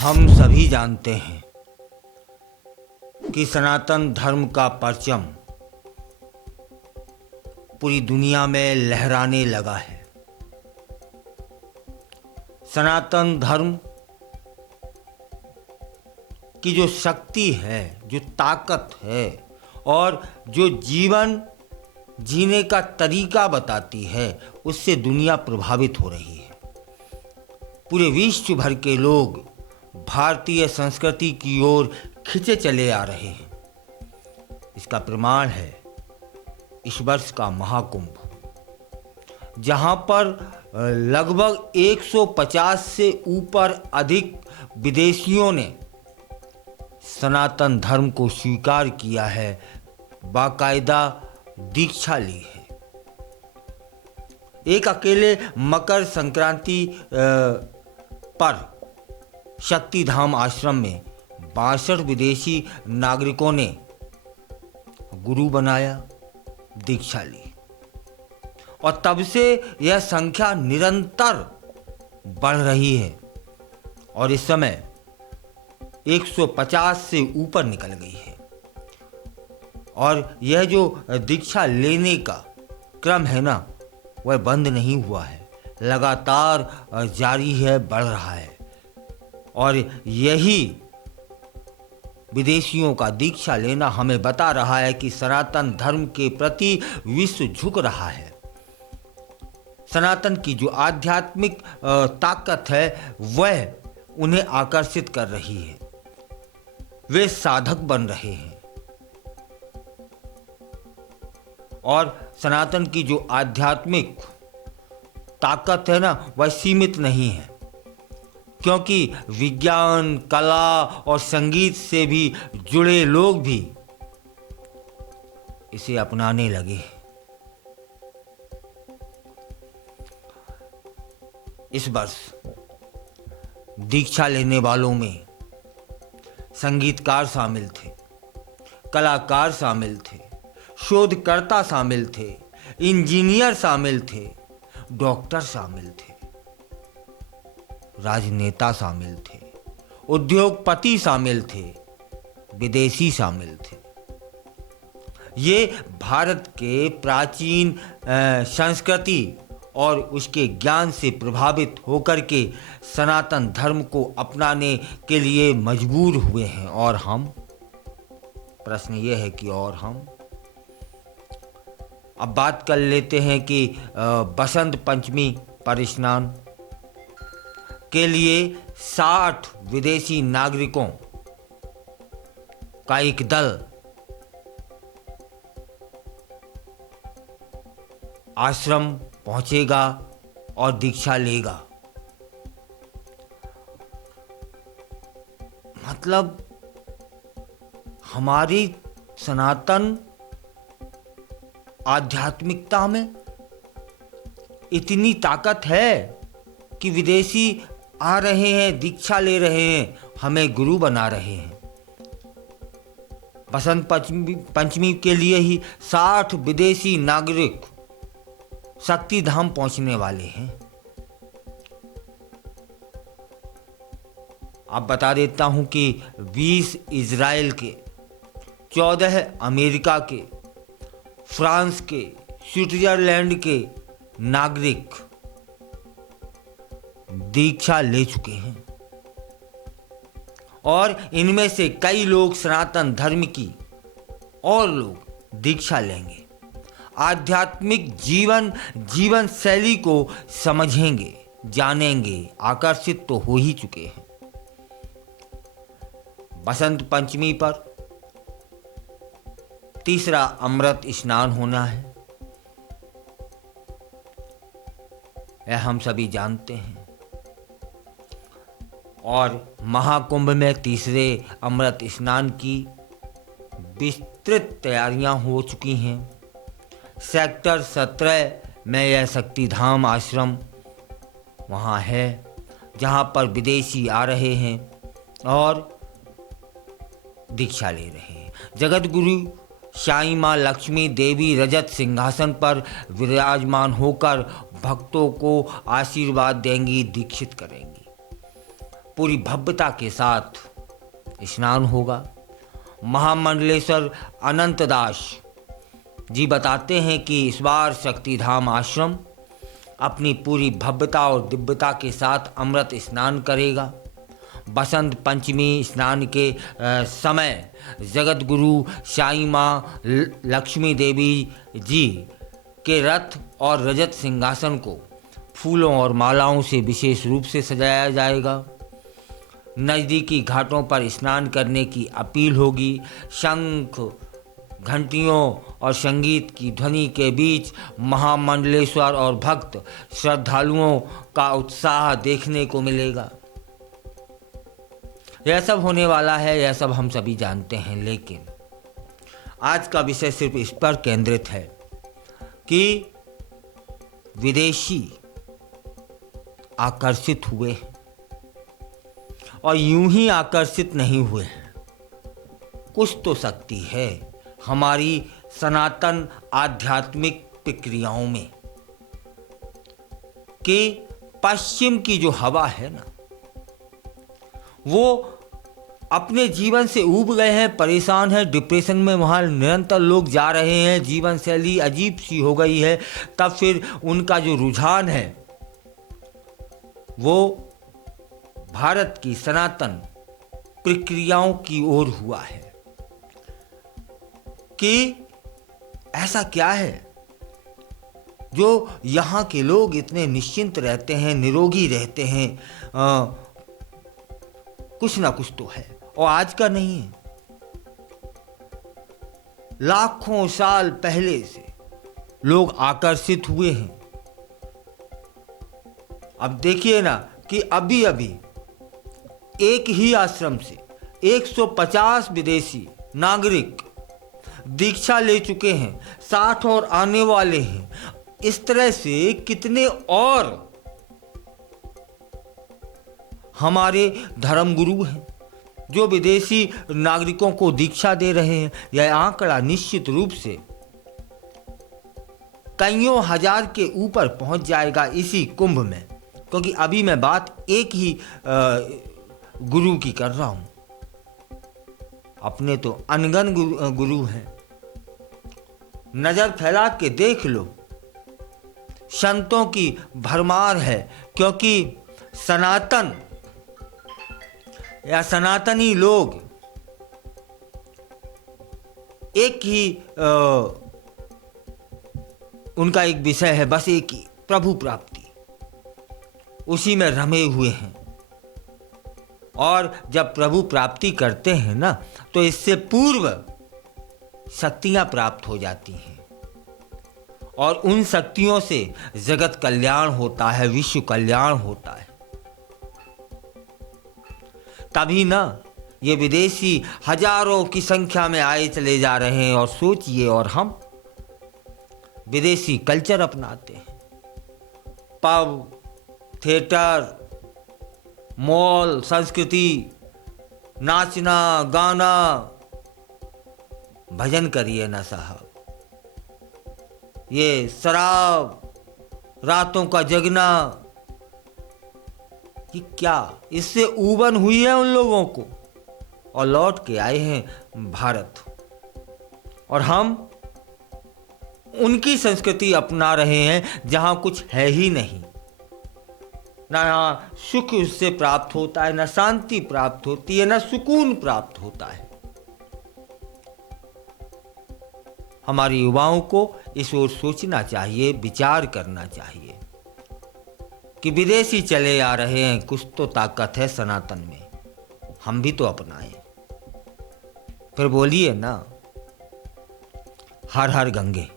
हम सभी जानते हैं कि सनातन धर्म का परचम पूरी दुनिया में लहराने लगा है। सनातन धर्म की जो शक्ति है, जो ताकत है और जो जीवन जीने का तरीका बताती है, उससे दुनिया प्रभावित हो रही है। पूरे विश्व भर के लोग भारतीय संस्कृति की ओर खिंचे चले आ रहे हैं। इसका प्रमाण है इस वर्ष का महाकुंभ, जहां पर लगभग 150 से ऊपर अधिक विदेशियों ने सनातन धर्म को स्वीकार किया है, बाकायदा दीक्षा ली है। एक अकेले मकर संक्रांति पर शक्तिधाम आश्रम में 62 विदेशी नागरिकों ने गुरु बनाया, दीक्षा ली और तब से यह संख्या निरंतर बढ़ रही है और इस समय 150 से ऊपर निकल गई है। और यह जो दीक्षा लेने का क्रम है ना, वह बंद नहीं हुआ है, लगातार जारी है, बढ़ रहा है। और यही विदेशियों का दीक्षा लेना हमें बता रहा है कि सनातन धर्म के प्रति विश्व झुक रहा है। सनातन की जो आध्यात्मिक ताकत है वह उन्हें आकर्षित कर रही है, वे साधक बन रहे हैं। और सनातन की जो आध्यात्मिक ताकत है ना, वह सीमित नहीं है, क्योंकि विज्ञान, कला और संगीत से भी जुड़े लोग भी इसे अपनाने लगे। इस वर्ष दीक्षा लेने वालों में संगीतकार शामिल थे, कलाकार शामिल थे, शोधकर्ता शामिल थे, इंजीनियर शामिल थे, डॉक्टर शामिल थे, राजनेता शामिल थे, उद्योगपति शामिल थे, विदेशी शामिल थे। ये भारत के प्राचीन संस्कृति और उसके ज्ञान से प्रभावित होकर के सनातन धर्म को अपनाने के लिए मजबूर हुए हैं। और हम, प्रश्न ये है कि और हम अब बात कर लेते हैं कि बसंत पंचमी पर स्नान के लिए 60 विदेशी नागरिकों का एक दल आश्रम पहुंचेगा और दीक्षा लेगा। मतलब हमारी सनातन आध्यात्मिकता में इतनी ताकत है कि विदेशी आ रहे हैं, दीक्षा ले रहे हैं, हमें गुरु बना रहे हैं। बसंत पंचमी के लिए ही 60 विदेशी नागरिक शक्तिधाम पहुंचने वाले हैं। अब बता देता हूं कि 20 इजराइल के, 14 अमेरिका के, फ्रांस के, स्विट्जरलैंड के नागरिक दीक्षा ले चुके हैं और इनमें से कई लोग सनातन धर्म की और लोग दीक्षा लेंगे, आध्यात्मिक जीवन शैली को समझेंगे, जानेंगे, आकर्षित तो हो ही चुके हैं। बसंत पंचमी पर तीसरा अमृत स्नान होना है, यह हम सभी जानते हैं। और महाकुंभ में तीसरे अमृत स्नान की विस्तृत तैयारियां हो चुकी हैं। सेक्टर 17 में यह शक्तिधाम आश्रम वहाँ है, जहाँ पर विदेशी आ रहे हैं और दीक्षा ले रहे हैं। जगत गुरु साईं माँ लक्ष्मी देवी रजत सिंहासन पर विराजमान होकर भक्तों को आशीर्वाद देंगी, दीक्षित करेंगी। पूरी भव्यता के साथ स्नान होगा। महामंडलेश्वर अनंत दास जी बताते हैं कि इस बार शक्तिधाम आश्रम अपनी पूरी भव्यता और दिव्यता के साथ अमृत स्नान करेगा। बसंत पंचमी स्नान के समय जगत गुरु साईं माँ लक्ष्मी देवी जी के रथ और रजत सिंहासन को फूलों और मालाओं से विशेष रूप से सजाया जाएगा। नज़दीकी घाटों पर स्नान करने की अपील होगी। शंख, घंटियों और संगीत की ध्वनि के बीच महामंडलेश्वर और भक्त श्रद्धालुओं का उत्साह देखने को मिलेगा। यह सब होने वाला है, यह सब हम सभी जानते हैं, लेकिन आज का विषय सिर्फ इस पर केंद्रित है कि विदेशी आकर्षित हुए और यूं ही आकर्षित नहीं हुए हैं। कुछ तो शक्ति है हमारी सनातन आध्यात्मिक प्रक्रियाओं में कि पश्चिम की जो हवा है ना, वो अपने जीवन से ऊब गए हैं, परेशान हैं, डिप्रेशन में वहाँ निरंतर लोग जा रहे हैं, जीवन शैली अजीब सी हो गई है। तब फिर उनका जो रुझान है वो भारत की सनातन प्रक्रियाओं की ओर हुआ है कि ऐसा क्या है जो यहाँ के लोग इतने निश्चिंत रहते हैं, निरोगी रहते हैं। कुछ ना कुछ तो है, और आज का नहीं है, लाखों साल पहले से लोग आकर्षित हुए हैं। अब देखिए ना कि अभी अभी एक ही आश्रम से 150 विदेशी नागरिक दीक्षा ले चुके हैं, 60 और आने वाले हैं। इस तरह से कितने और हमारे धर्मगुरु हैं जो विदेशी नागरिकों को दीक्षा दे रहे हैं। यह आंकड़ा निश्चित रूप से कईयों हजार के ऊपर पहुंच जाएगा इसी कुंभ में, क्योंकि अभी मैं बात एक ही गुरु की कर रहा हूं। अपने तो अनगन गुरु हैं, नजर फैला के देख लो, संतों की भरमार है। क्योंकि सनातन या सनातनी लोग एक ही उनका एक विषय है, बस एक ही, प्रभु प्राप्ति, उसी में रमे हुए हैं। और जब प्रभु प्राप्ति करते हैं ना, तो इससे पूर्व शक्तियां प्राप्त हो जाती हैं और उन शक्तियों से जगत कल्याण होता है, विश्व कल्याण होता है। तभी ना ये विदेशी हजारों की संख्या में आए चले जा रहे हैं। और सोचिए, और हम विदेशी कल्चर अपनाते हैं, पब, थिएटर, मॉल, संस्कृति, नाचना गाना। भजन करिए ना साहब, ये शराब, रातों का जगना, कि क्या इससे ऊबन हुई है उन लोगों को, और लौट के आए हैं भारत। और हम उनकी संस्कृति अपना रहे हैं जहां कुछ है ही नहीं, ना यहाँ सुख उससे प्राप्त होता है, ना शांति प्राप्त होती है, ना सुकून प्राप्त होता है। हमारे युवाओं को इस ओर सोचना चाहिए, विचार करना चाहिए कि विदेशी चले आ रहे हैं, कुछ तो ताकत है सनातन में, हम भी तो अपनाएं। फिर बोलिए ना, हर हर गंगे।